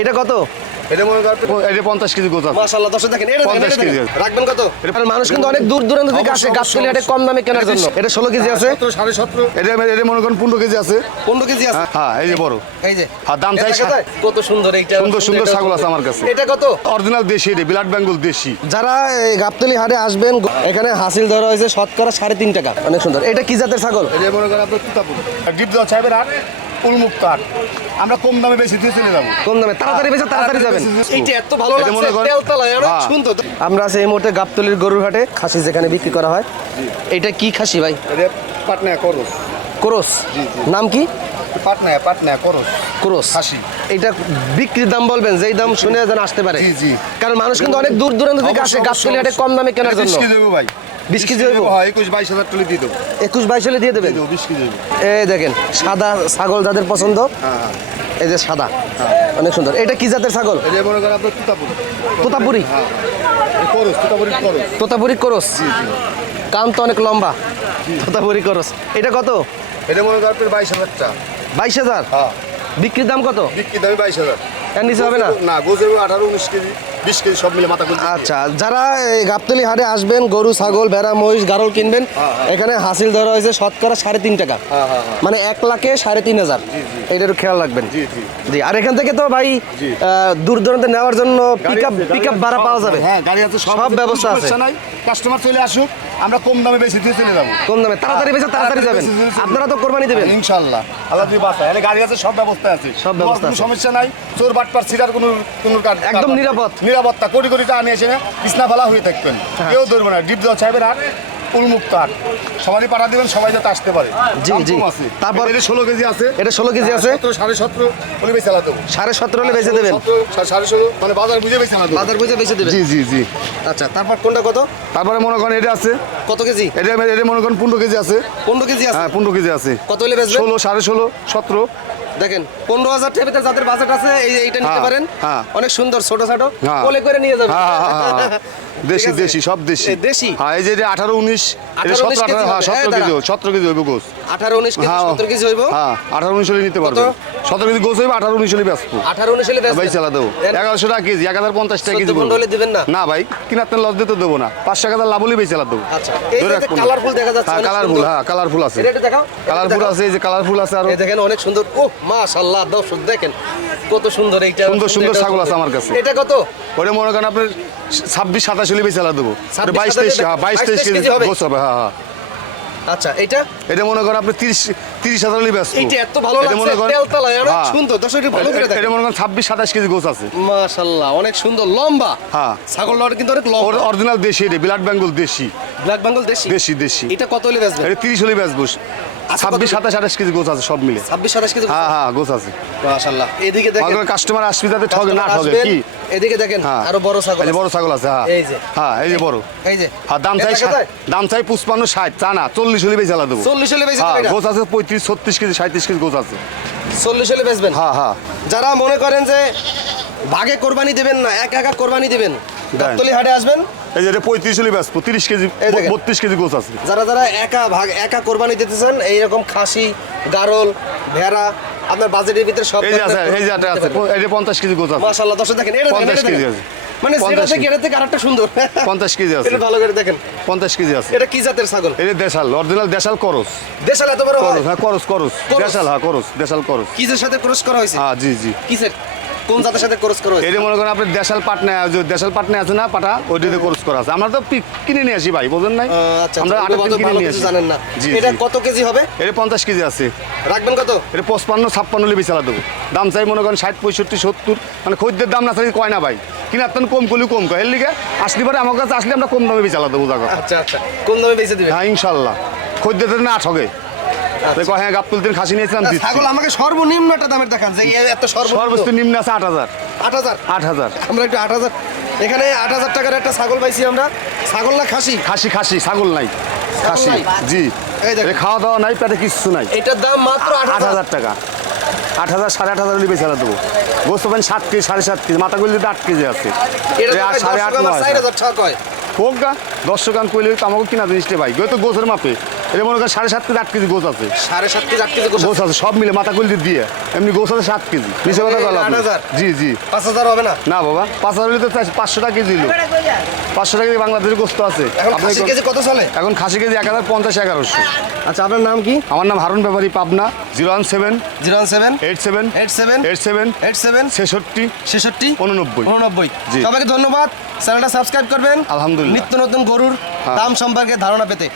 এটা কত? এটা মনে করেন এটা পঞ্চাশ কেজি গোছ আছে দর্শক দেখেন এটা দেখেন, 50 এটা দেখেন। কেজি। রাখবেন কত? মানুষ কিন্তু অনেক দূর দূরান্ত থেকে আসে গাছতলি হাটে কম দামে কেনার জন্য। এটা ষোলো কেজি আছে। সাড়ে সতেরো। এটা এটা মনে করেন পনেরো কেজি আছে। পনেরো কেজি আছে? হ্যাঁ, হ্যাঁ এই যে বড়। এই যে। আর দাম চাই কত? কত সুন্দর এইটা। সুন্দর সুন্দর ছাগল আছে আমার কাছে। এটা কত? অরিজিনাল দেশি এটা বেঙ্গল দেশি। যারা এই গাবতলি হাটে আসবেন এখানে হাসিল ধরা হয়েছে শতকরা সাড়ে তিন টাকা। অনেক সুন্দর। এটা কি জাতের ছাগল? এটা মনে করেন আপনার তুতাপুর। ডিপ দেওয়া সাহেবের হাট। উন্মুক্ত হাট আমরা কম দামে বেশি দিয়ে চলে যাব। কোন দামে তাড়াতাড়ি বেশি তাড়াতাড়ি যাবেন। তাড়াতাড়ি এইটা এত ভালো এটা মনে করেন- হ্যাঁ। সুন্দর। আমরা আছি এই মুহূর্তে গাবতলির গরুর হাটে খাসি যেখানে বিক্রি করা হয়। এটা কি খাসি ভাই? এটা পাটনায় করস। ক্রোস? নাম কি? পাটনায় পাটনায় করস। ক্রোস। খাসি। এটা বিক্রির দাম বলবেন যেই দাম শুনে যেন আসতে পারে। জি, জি। কারণ মানুষ কিন্তু অনেক দূর দূরান্ত থেকে আসে হাটে কম দামে কেনার জন্য। দেবো ভাই। 20 কেজি হইবো? হ্যাঁ একুশ বাইশ হাজার টলি দিয়ে দেবো। একুশ বাইশ হলে দিয়ে দেবেন? বিশ কেজি এই দেখেন সাদা ছাগল যাদের পছন্দ হ্যাঁ হ্যাঁ। এই যে সাদা অনেক সুন্দর। এটা কি জাতের ছাগল? এটা মনে করেন আপনার তুতাপুর। তোতাপুরি? হ্যাঁ করস তুতাপুরি করস। তোতাপুরি করস? কান তো অনেক লম্বা। তোতাপুরি করস। এটা কত? এটা মনে করেন আপনার বাইশ হাজার টাকা। বাইশ হাজার? হ্যাঁ। বিক্রির দাম কত? বিক্রি দামে বাইশ হাজার। এর নিচে হবে না? না গোজের আঠারো উনিশ কেজি। বিশ কেজি সব মিলে মাথা আচ্ছা যারা এই গাবতলি হাটে আসবেন গরু ছাগল ভেড়া মহিষ গারল কিনবেন এখানে হাসিল ধরা হয়েছে শতকরা সাড়ে তিন টাকা। হ্যাঁ, হ্যাঁ, হ্যাঁ। মানে এক লাখে সাড়ে তিন হাজার। এইটা একটু খেয়াল রাখবেন। জি, আর এখান থেকে তো ভাই দূর দূরান্তে নেওয়ার জন্য পিক আপ পিক আপ ভাড়া পাওয়া যাবে। হ্যাঁ গাড়ি আছে সব ব্যবস্থা আছে। কাস্টমার চলে আসুক আমরা কম দামে বেশি দিয়ে চলে যাব। কম দামে। তাড়াতাড়ি বেশি তাড়াতাড়ি যাবেন। আপনারা তো কোরবানি দেবেন। ইনশাল্লাহ। আল্লাহ তুই বাঁচা। এখানে গাড়ি আছে সব ব্যবস্থা আছে। সব ব্যবস্থা কোনো সমস্যা নাই। চোর বাটপার ছিটার কোনো কোনো একদম নিরাপদ। নিরাপত্তা। কোটি কোটি টাকা নিয়ে এসে না কৃষ্ণা ফেলা হয়ে। থাকবেন কেউ ধরবে না। ডিপ দেওয়া সাহেবের হাট। উন্মুক্ত হাট সবারই পাঠা দিবেন সবাই যাতে আসতে পারে। জি, জি। তারপর- এটা ষোলো কেজি আছে। এটা ষোলো কেজি আছে। সাড়ে সতেরো বলে বেশি চালাতে হবে সাড়ে সতেরো হলে বেঁচে দেবেন? সাড়ে ষোলো মানে বাজার বুঝে বেশি চালাতে বাজার বুঝে বেঁচে দেবেন? জি জি জি। আচ্ছা তারপর কোনটা কত? তারপরে মনে করেন এটা আছে। কত কেজি? এটা এটা মনে করেন পনেরো কেজি আছে। পনেরো কেজি আছে? হ্যাঁ পনেরো কেজি আছে। কত হলে বেচবেন? ষোলো সাড়ে ষোলো সতেরো। দেখেন পনেরো হাজার টাকার ভিতরে যাদের বাজেট আছে এই এইটা নিতে হ্যাঁ, পারেন। হ্যাঁ। অনেক সুন্দর ছোট ছোট। হ্যাঁ। কোলে করে নিয়ে যাবেন। দেশি দেশি সব দেশি। দেশি? হ্যাঁ এই যে 18, 19 হ্যাঁ হবে। সতেরো এই কেজি দাঁড়া। সতেরো কেজি হইব গোস। কেজি হ্যাঁ কেজি হইব? হ্যাঁ হলে নিতে কেজি গোস হইব আঠারো উনিশ হলে হলে ভাই চালা দেবো। টাকা কেজি এক হাজার পঞ্চাশ টাকা কেজি 14 হলে দিবেন না? না ভাই কিনার তেল লস দিতে দেবো না। পাঁচ টাকা লস হলে বেশি চালা দেবো। আচ্ছা এই যে কালারফুল দেখা যাচ্ছে হ্যাঁ কালারফুল হ্যাঁ কালারফুল আছে। এটা দেখাও কালারফুল আছে এই যে কালারফুল আছে আরও। এই দেখেন অনেক সুন্দর। ও মাশাআল্লাহ দর্শক দেখেন কত সুন্দর এইটা। সুন্দর সুন্দর ছাগল আছে আমার কাছে। এটা কত? মনে করেন আপনার ছাব্বিশ সাতাশ হলে বেশি দেবো। বাইশ তেইশ হ্যাঁ বাইশ তেইশ কেজি কেজি হবে। হ্যাঁ হ্যাঁ। আচ্ছা এটা? এটা মনে করেন আপনি তিরিশ তিরিশ হাজার হলে ব্যস্ত এইটা এত ভালো এটা মনে করেন- তেলতলা হ্যাঁ। সুন্দর। দর্শক একটু ভালো করে এটা- এটা মনে করেন ছাব্বিশ সাতাশ কেজি গোছ আছে। মাশাআল্লাহ অনেক সুন্দর লম্বা। হ্যাঁ। ছাগল কিন্তু অনেক লম্বা। অরিজিনাল দেশি এটা বিলাট বেঙ্গল দেশি। ব্ল্যাক বেঙ্গল দেশি? দেশি দেশি। এটা কত হলে বেচবেন? এটা তিরিশ হলে বেচবো। ছাব্বিশ সাতাশ আঠাশ কেজি গোছ আছে সব মিলে। ছাব্বিশ সাতাশ কেজি হ্যাঁ হ্যাঁ গোছ আছে। এদিকে দেখেন কাস্টমার আসবি যাতে ঠগে না ঠগে কি? এদিকে দেখেন হ্যাঁ। আরও বড় ছাগল বড় ছাগল আছে হ্যাঁ। এই যে। হ্যাঁ এই যে বড়। এই যে। হ্যাঁ দাম চাই? দাম চাই পুষ্পান্ন ষাট। চা না চল্লিশ হলে বেচালা দেবো। চল্লিশ হলে বেচে হ্যাঁ গোছ আছে পঁয়ত্রিশ ছত্রিশ কেজি সাঁত্রিশ কেজি গোছ আছে। চল্লিশ হলে বেচবেন? হ্যাঁ হ্যাঁ। যারা মনে করেন যে ভাগে কোরবানি দেবেন না এক একা কোরবানি দিবেন গাবতলি হাটে আসবেন? এই যে এটা পঁয়ত্রিশ হলে তিরিশ কেজি। বত্রিশ কেজি গোছ আছে। যারা যারা একা ভাগ একা কোরবানি দিতে চান এইরকম খাসি গারল ভেড়া আপনার বাজেটের ভিতরে সব এই যে আছে এই যে একটা আছে এই যে পঞ্চাশ কেজি গোছ আছে। মাশাআল্লাহ দর্শক দেখেন এটা 50 কেজি আছে। মানে 50 সেটা থেকে। এটা থেকে আরেকটা সুন্দর। পঞ্চাশ কেজি আছে। এটা ভালো করে দেখেন। পঞ্চাশ কেজি আছে। এটা কি জাতের ছাগল? যে দেশাল অরিজিনাল দেশাল করস। দেশাল এত বড় করস হ্যাঁ করস করস। করস। দেশাল হ্যাঁ করস দেশাল করস। কিসের সাথে ক্রস করা হয়েছে? হ্যাঁ জি জি। কিসের? কোন জাতের সাথে ক্রস করা এটা মনে করেন আপনি দেশাল পাটনা দেশাল পাটনা আছে না পাটা? ওইটাতে কোর্স করা আছে। আমরা তো কিনে নিয়ে আসি ভাই বোঝেন নাই? আচ্ছা আমরা আটের দিন কিনে নিয়ে আসি। জানেন না। এটা কত কেজি হবে? এটা পঞ্চাশ কেজি আছে। রাখবেন কত? এটা পঁচপান্ন ছাপ্পান্ন লিবি চালা দেবো। দাম চাই মনে করেন ষাট পঁয়ষট্টি সত্তর। মানে খদ্দের দাম না চাই কয় না ভাই। কিনার কম করলে কম কয়। এর লিগে আসলে পরে আমার কাছে আসলে আমরা কম দামে বেচালা দেবো আচ্ছা আচ্ছা। কোন দামে বেচে দিবেন? হ্যাঁ ইনশাল্লাহ। খদ্দের না ঠগে। হ্যাঁ গাপ তুলতেন খাসি নিয়েছিলাম ছাগল আমাকে সর্বনিম্ন একটা দামের দেখান যে এত সর্বোচ্চ নিম্ন আছে আট হাজার। আট হাজার? আট হাজার। আমরা একটু আট হাজার এখানে আট হাজার টাকার একটা ছাগল পাইছি আমরা। ছাগল না খাসি? খাসি খাসি ছাগল নাই। খাসি জি। এই দেখো। খাওয়া দাওয়া নাই পেটে কিচ্ছু নাই। এটার দাম মাত্র আট হাজার। টাকা। আট হাজার সাড়ে আট হাজার হলে বেচারা দেবো। গোস্ত পাবেন সাত কেজি সাড়ে সাত কেজি মাথা গুলি আট কেজি আছে। সাড়ে আট নয় হোক গা দর্শক আন কইলে তো আমাকে কিনা জিনিসটা ভাই তো গোছের মাপে। এটা মনে করেন সাড়ে সাত কেজি আট কেজি গোছ আছে। সাড়ে সাত কেজি আট কেজি গোছ আছে সব মিলে মাথা কুলদি দিয়ে। এমনি গোছ আছে সাত কেজি। নিচে কথা জি জি। পাঁচ হাজার হবে না? না বাবা পাঁচ হাজার হলে তো পাঁচশো টাকা কেজি হলো পাঁচশো টাকা কেজি বাংলাদেশের গোস্ত আছে। কেজি কত চলে? এখন খাসি কেজি এক হাজার পঞ্চাশ এগারোশো। আচ্ছা আপনার নাম কি? আমার নাম Harun Bepari Pabna. Zero one seven zero one seven eight seven eight seven eight seven eight seven ছেষট্টি ছেষট্টি উননব্বই। উননব্বই। সবাইকে ধন্যবাদ। চ্যানেলটা সাবস্ক্রাইব করবেন। আলহামদুলিল্লাহ। নিত্য নতুন গরুর দাম সম্পর্কে ধারণা পেতে।